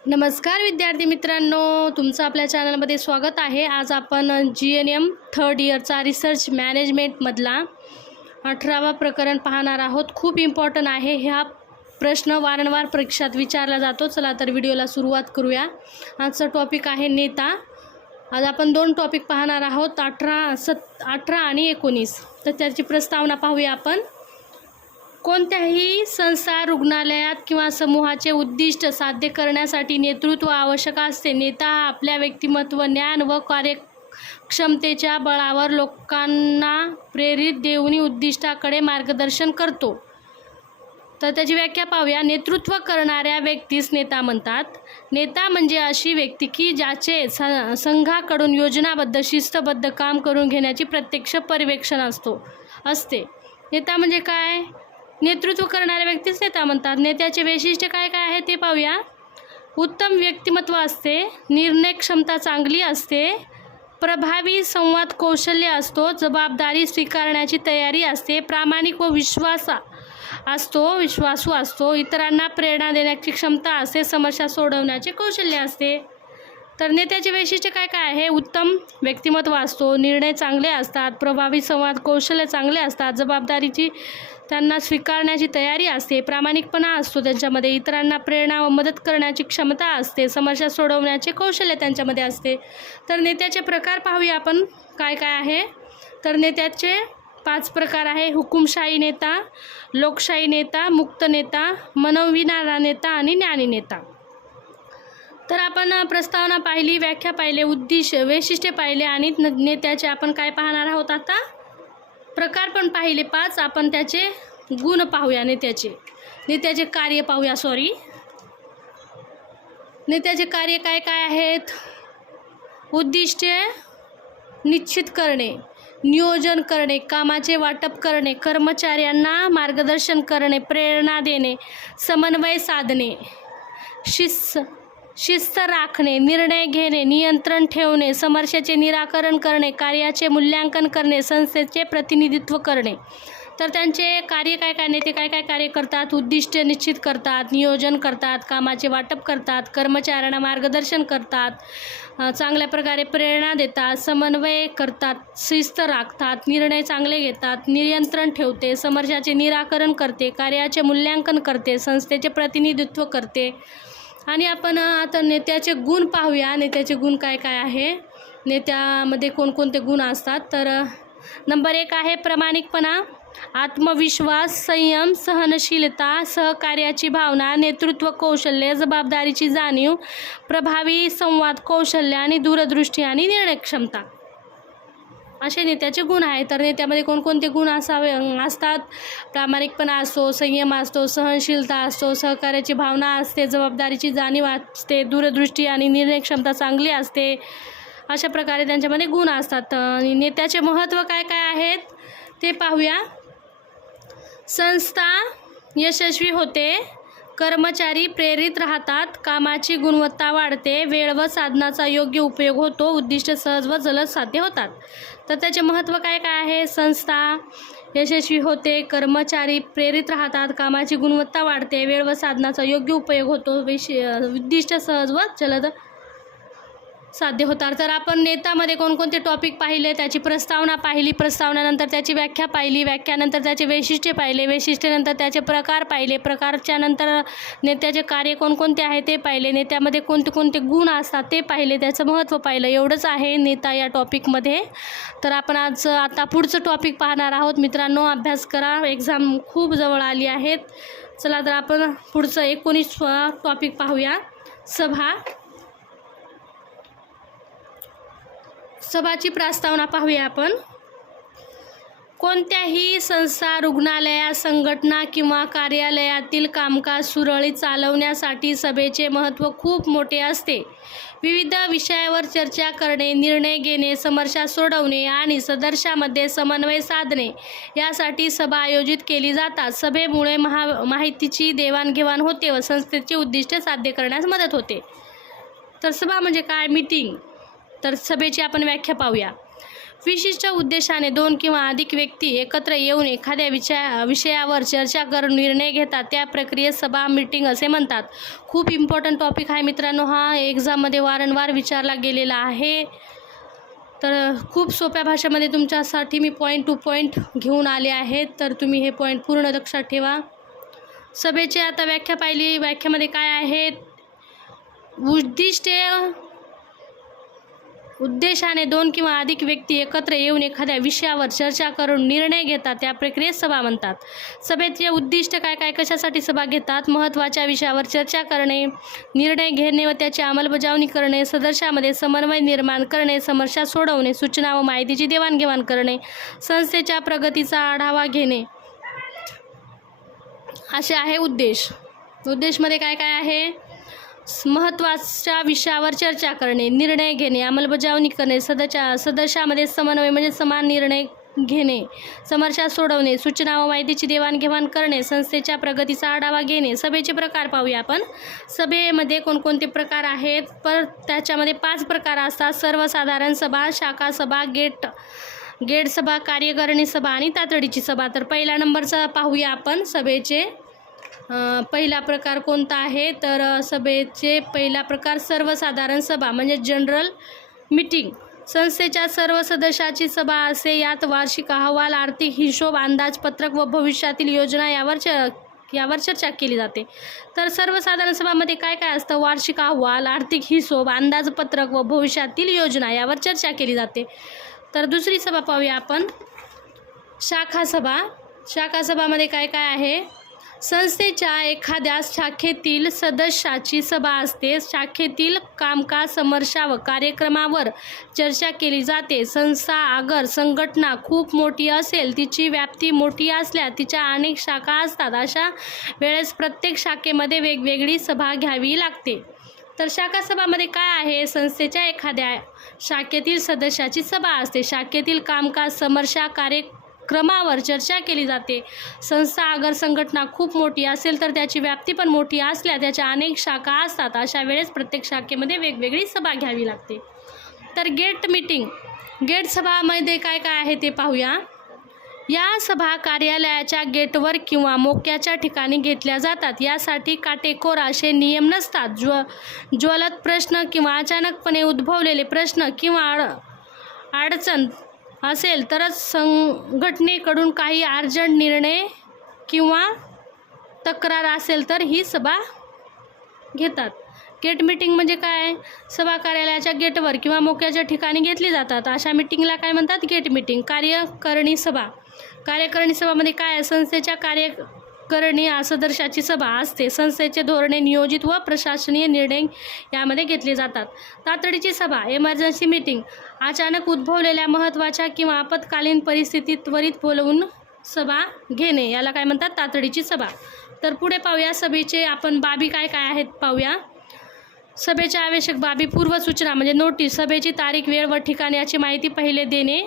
नमस्कार विद्यार्थी मित्रांनो, तुमचं आपल्या चॅनलमध्ये स्वागत आहे। आज आपण GNM थर्ड इयरचा रिसर्च मॅनेजमेंटमधला 18वा प्रकरण पाहणार आहोत। खूप इम्पॉर्टंट आहे। हा प्रश्न वारंवार परीक्षेत विचारला जातो। चला तर व्हिडिओला सुरुवात करूया। आजचा टॉपिक आहे नेता। आज आपण दोन टॉपिक पाहणार आहोत, 18 आणि 19। तर त्याची प्रस्तावना पाहूया आपण। कोणत्याही संस्था, रुग्णालयात किंवा समूहाचे उद्दिष्ट साध्य करण्यासाठी नेतृत्व आवश्यक असते। नेता हा आपल्या व्यक्तिमत्व, ज्ञान व कार्यक्षमतेच्या बळावर लोकांना प्रेरित देऊन उद्दिष्टाकडे मार्गदर्शन करतो। तर त्याची व्याख्या पाहूया। नेतृत्व करणाऱ्या व्यक्तीस नेता म्हणतात। नेता म्हणजे अशी व्यक्ती की ज्याचे संघाकडून योजनाबद्ध, शिस्तबद्ध काम करून घेण्याची प्रत्यक्ष पर्यवेक्षण असते। नेता म्हणजे काय? नेतृत्व करणाऱ्या व्यक्तीच नेता म्हणतात। नेत्याचे वैशिष्ट्य काय काय आहे ते पाहूया। उत्तम व्यक्तिमत्व असते, निर्णय क्षमता चांगली असते, प्रभावी संवाद कौशल्य असतो, जबाबदारी स्वीकारण्याची तयारी असते, प्रामाणिक व विश्वासू असतो, इतरांना प्रेरणा देण्याची क्षमता असते, समस्या सोडवण्याचे कौशल्य असते। तर नेत्याचे वैशिष्ट्य काय काय आहे? उत्तम व्यक्तिमत्व असतो, निर्णय चांगले असतात, प्रभावी संवाद कौशल्य चांगले असतात, जबाबदारीची त्यांना स्वीकारण्याची तयारी असते, प्रामाणिकपणा असतो त्यांच्यामध्ये, इतरांना प्रेरणा व मदत करण्याची क्षमता असते, समस्या सोडवण्याचे कौशल्य त्यांच्यामध्ये असते। तर नेत्याचे प्रकार पाहूया आपण काय काय आहे। तर नेत्याचे 5 प्रकार आहे। हुकुमशाही नेता, लोकशाही नेता, मुक्त नेता, मनविणारा नेता आणि ज्ञानी नेता। तर आपण प्रस्तावना पाहिली, व्याख्या पाहिले, वैशिष्ट्य पाहिले आणि नेत्याचे आपण काय पाहणार आहोत आता? प्रकार पण पाहिले 5। आपण त्याचे गुण पाहूया। नेत्याचे कार्य पाहूया। नेत्याचे कार्य काय काय आहेत? उद्दिष्टे निश्चित करणे, नियोजन करणे, कामाचे वाटप करणे, कर्मचाऱ्यांना मार्गदर्शन करणे, प्रेरणा देणे, समन्वय साधणे, शिस्त राखणे, निर्णय घेणे, नियंत्रण ठेवणे, समस्येचे निराकरण करणे, कार्याचे मूल्यांकन करणे, संस्थेचे प्रतिनिधित्व करणे। तर त्यांचे कार्य काय काय? नेते काय काय कार्य करतात? उद्दिष्ट निश्चित करतात, नियोजन करतात, कामाचे वाटप करतात, कर्मचाऱ्यांना मार्गदर्शन करतात, चांगल्या प्रकारे प्रेरणा देतात, समन्वय करतात, शिस्त राखतात, निर्णय चांगले घेतात, नियंत्रण ठेवते, समस्याचे निराकरण करते, कार्याचे मूल्यांकन करते, संस्थेचे प्रतिनिधित्व करते। आणि आपण आता नेत्याचे गुण पाहूया। नेत्याचे गुण काय काय आहे? नेत्यामध्ये कोणकोणते गुण असतात? तर नंबर 1 आहे प्रामाणिकपणा, आत्मविश्वास, संयम, सहनशीलता, सहकार्याची भावना, नेतृत्व कौशल्य, जबाबदारीची जाणीव, प्रभावी संवाद कौशल्य आणि दूरदृष्टी आणि निर्णय क्षमता, असे नेत्याचे गुण आहेत। तर नेत्यामध्ये कोणकोणते गुण असतात? प्रामाणिकपणा असतो, संयम असतो, सहनशीलता असतो, सहकार्याची भावना असते, जबाबदारीची जाणीव असते, दूरदृष्टी आणि निर्णय क्षमता चांगली असते। अशा प्रकारे त्यांच्यामध्ये गुण असतात। आणि नेत्याचे महत्त्व काय काय आहेत ते पाहूया। संस्था यशस्वी होते, कर्मचारी प्रेरित राहतात, कामाची गुणवत्ता वाढते, वेळ व साधनाचा योग्य उपयोग होतो, उद्दिष्ट सहज व जलद साध्य होतात। तर त्याचे महत्त्व काय काय आहे? संस्था यशस्वी होते, कर्मचारी प्रेरित राहतात, कामाची गुणवत्ता वाढते, वेळ व साधनाचा योग्य उपयोग होतो, उद्दिष्ट सहज व जलद साध्य होतात। तर आपण नेत्यामध्ये कोणकोणते टॉपिक पाहिले, त्याची प्रस्तावना पाहिली, प्रस्तावनेनंतर त्याची व्याख्या पाहिली, व्याख्यानंतर त्याचे वैशिष्ट्य पाहिले, वैशिष्ट्यानंतर त्याचे प्रकार पाहिले, प्रकारच्या नंतर नेत्याचे कार्य कोणकोणते आहे ते पाहिले, नेत्यामध्ये कोणते कोणते गुण असतात ते पाहिले, त्याचं महत्त्व पाहिलं। एवढंच आहे नेता या टॉपिकमध्ये। तर आपण आता पुढचं टॉपिक पाहणार आहोत। मित्रांनो, अभ्यास करा, एक्झाम खूप जवळ आली आहेत। चला तर आपण पुढचं 19वा टॉपिक पाहूया। सभाची प्रस्तावना पाहूया आपण। कोणत्याही संस्था, रुग्णालयात, संघटना किंवा कार्यालयातील कामकाज सुरळीत चालवण्यासाठी सभेचे महत्त्व खूप मोठे असते। विविध विषयावर चर्चा करणे, निर्णय घेणे, समस्या सोडवणे आणि सदस्यांमध्ये समन्वय साधणे यासाठी सभा आयोजित केली जातात। सभेमुळे माहितीची देवाणघेवाण होते व संस्थेचे उद्दिष्ट साध्य करण्यास मदत होते। तर सभा म्हणजे काय? मीटिंग। तर सभेची आपण व्याख्या पाहूया। विशिष्ट उद्देशाने 2 किंवा अधिक व्यक्ती एकत्र येऊन एखाद्या विषयावर चर्चा करून निर्णय घेतात त्या प्रक्रियेस सभा मीटिंग असे म्हणतात. खूप इम्पॉर्टंट टॉपिक आहे मित्रांनो हा. एक्झाममध्ये वारंवार विचारला गेलेला आहे. तर खूप सोप्या भाषेमध्ये तुमच्यासाठी मी पॉईंट टू पॉईंट घेऊन आले आहेत. तर तुम्ही हे पॉईंट पूर्ण लक्षात ठेवा. सभेची आता व्याख्या पाहिली. व्याख्यामध्ये काय आहेत? उद्देशाने 2 किंवा अधिक व्यक्ती एकत्र येऊन एखाद्या विषयावर चर्चा करून निर्णय घेतात त्या प्रक्रियेस सभा म्हणतात. सभेचे उद्दिष्ट काय कशासाठी सभा घेतात? महत्त्वाच्या विषयावर चर्चा करणे, निर्णय घेणे व त्याची अंमलबजावणी करणे, सदस्यांमध्ये समन्वय निर्माण करणे, समस्या सोडवणे, सूचना व माहितीची देवाणघेवाण करणे, संस्थेच्या प्रगतीचा आढावा घेणे असे आहे उद्देश. उद्देशमध्ये काय आहे? महत्त्वाच्या विषयावर चर्चा करणे, निर्णय घेणे, अंमलबजावणी करणे, सदस्यामध्ये समन्वय म्हणजे समान निर्णय घेणे, समस्या सोडवणे, सूचना व माहितीची देवाणघेवाण करणे, संस्थेच्या प्रगतीचा आढावा घेणे. सभेचे प्रकार पाहूया आपण. सभेमध्ये कोणकोणते प्रकार आहेत? पर त्याच्यामध्ये 5 प्रकार असतात. सर्वसाधारण सभा, शाखा सभा, गेट सभा, कार्यकारिणी सभा आणि तातडीची सभा. तर पहिल्या नंबरचा पाहूया आपण सभेचे. पहिला प्रकार कोणता आहे? तर सभेचे पहिला प्रकार सर्वसाधारण सभा म्हणजे जनरल मीटिंग. संस्थेच्या सर्व सदस्याची सभा असे. यात वार्षिक अहवाल, आर्थिक हिशोब, अंदाजपत्रक व भविष्यातील योजना यावर चर्चा केली जाते. तर सर्वसाधारण सभामध्ये काय असतं? वार्षिक अहवाल, आर्थिक हिशोब, अंदाजपत्रक व भविष्यातील योजना यावर चर्चा केली जाते. तर दुसरी सभा पाहूया आपण, शाखा सभा. शाखा सभामध्ये काय आहे? संस्थेच्या एखाद्या शाखेतील सदस्याची सभा असते. शाखेतील कामकाज, समस्या व कार्यक्रमावर चर्चा केली जाते. संस्था अगर संघटना खूप मोठी असेल, तिची व्याप्ती मोठी असल्यास तिच्या अनेक शाखा असतात, अशा वेळेस प्रत्येक शाखेमध्ये वेगवेगळी सभा घ्यावी लागते. तर शाखा सभामध्ये काय आहे? संस्थेच्या एखाद्या शाखेतील सदस्याची सभा असते. शाखेतील कामकाज, समस्या, कार्यक्रमावर चर्चा केली जाते. संस्था अगर संघटना खूप मोठी असेल तर त्याची व्याप्ती पण मोठी असल्या त्याच्या अनेक शाखा असतात, अशा वेळेस प्रत्येक शाखेमध्ये वेगवेगळी सभा घ्यावी लागते. तर गेट सभामध्ये काय आहे ते पाहूया. या सभा कार्यालयाच्या गेटवर किंवा मोक्याच्या ठिकाणी घेतल्या जातात. यासाठी काटेकोर असे नियम नसतात. ज्वलंत प्रश्न किंवा अचानकपणे उद्भवलेले प्रश्न किंवा अडचण असेल तरच संघटनेकडून काही अर्जंट निर्णय किंवा तक्रार असेल तर ही सभा घेतात. गेट मीटिंग म्हणजे काय? सभा कार्यालयाच्या गेटवर किंवा मोक्याच्या ठिकाणी घेतली जातात. अशा मीटिंगला काय म्हणतात? Gate meeting. कार्यकारिणी सभा. कार्यकारिणी सभामध्ये काय? संस्थेच्या कार्यकारिणी सदस्याची सभा असते. संस्थेचे धोरणे, नियोजित व प्रशासकीय निर्णय यामध्ये घेतले जातात. तातडीची सभा, इमर्जन्सी मीटिंग. अचानक उद्भवलेल्या महत्त्वाच्या किंवा आपत्कालीन परिस्थितीत त्वरित बोलवून सभा घेणे याला काय म्हणतात? तातडीची सभा. तर पुढे पाहूया सभेचे आपण बाबी काय आहेत पाहूया. सभेच्या आवश्यक बाबी, पूर्वसूचना म्हणजे नोटीस, सभेची तारीख, वेळ व ठिकाण याची माहिती पहिले देणे.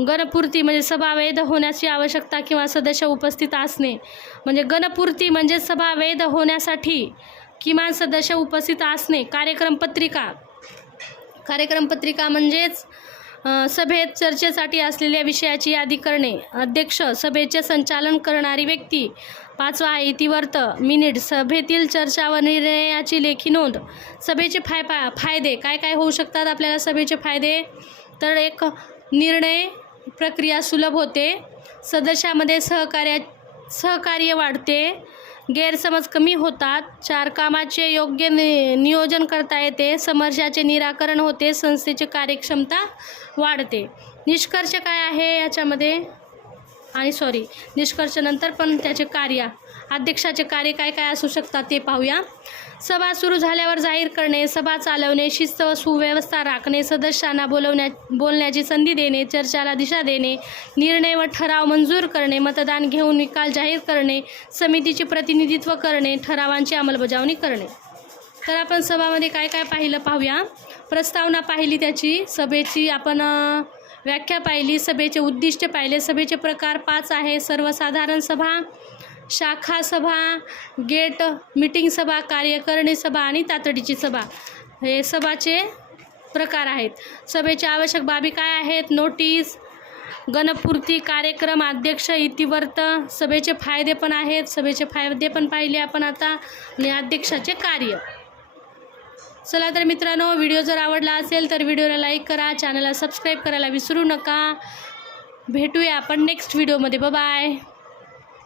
गणपूर्ती म्हणजे सभा वैध होण्याची आवश्यकता किंवा सदस्य उपस्थित असणे. म्हणजे गणपूर्ती म्हणजे सभा वैध होण्यासाठी किमान सदस्य उपस्थित असणे. कार्यक्रम पत्रिका म्हणजेच सभेत चर्चेसाठी असलेल्या विषयाची यादी करणे. अध्यक्ष, सभेचे संचालन करणारी व्यक्ती. 5वा आहे इतिवृत्त, मिनिट, सभेतील चर्चा व निर्णयाची लेखी नोंद. सभेचे फायदे काय होऊ शकतात आपल्याला सभेचे फायदे? तर एक, निर्णय प्रक्रिया सुलभ होते. सदस्यामध्ये सहकार्य वाढते. गैरसमज कमी होतात. 4, कामाचे योग्य नियोजन करता येते. समस्याचे निराकरण होते. संस्थेची कार्यक्षमता वाढते. निष्कर्ष काय आहे याच्यामध्ये? निष्कर्षानंतर पण त्याचे कार्य, अध्यक्षाचे कार्य काय असू शकतात ते पाहूया. सभा सुरू झाल्यावर जाहीर करणे, सभा चालवणे, शिस्त व सुव्यवस्था राखणे, सदस्यांना बोलण्याची संधी देणे, चर्चेला दिशा देणे, निर्णय व ठराव मंजूर करणे, मतदान घेऊन निकाल जाहीर करणे, समितीचे प्रतिनिधित्व करणे, ठरावांची अंमलबजावणी करणे. तर आपण सभामध्ये काय पाहूया. प्रस्तावना पाहिली, त्याची सभेची आपण व्याख्या पाहिली, सभेचे उद्दिष्ट पाहिले. सभेचे प्रकार 5 आहे. सर्वसाधारण सभा, शाखा सभा, गेट मीटिंग सभा, कार्यकारिणी सभा आणि तातडीची सभा हे सभाचे प्रकार आहेत. सभेच्या आवश्यक बाबी काय आहेत? नोटीस, गणपूर्ती कार्यक्रम अध्यक्ष इतिवर्त, सभेचे फायदे पण आहेत, सभेचे फायदे पण पाहिले आपण आता, आणि अध्यक्षाचे कार्य. चला तर मित्रांनो, व्हिडिओ जर आवडला असेल तर व्हिडिओला लाईक करा, चॅनलला सबस्क्राईब करायला विसरू नका. भेटूया आपण नेक्स्ट व्हिडिओमध्ये. बाय.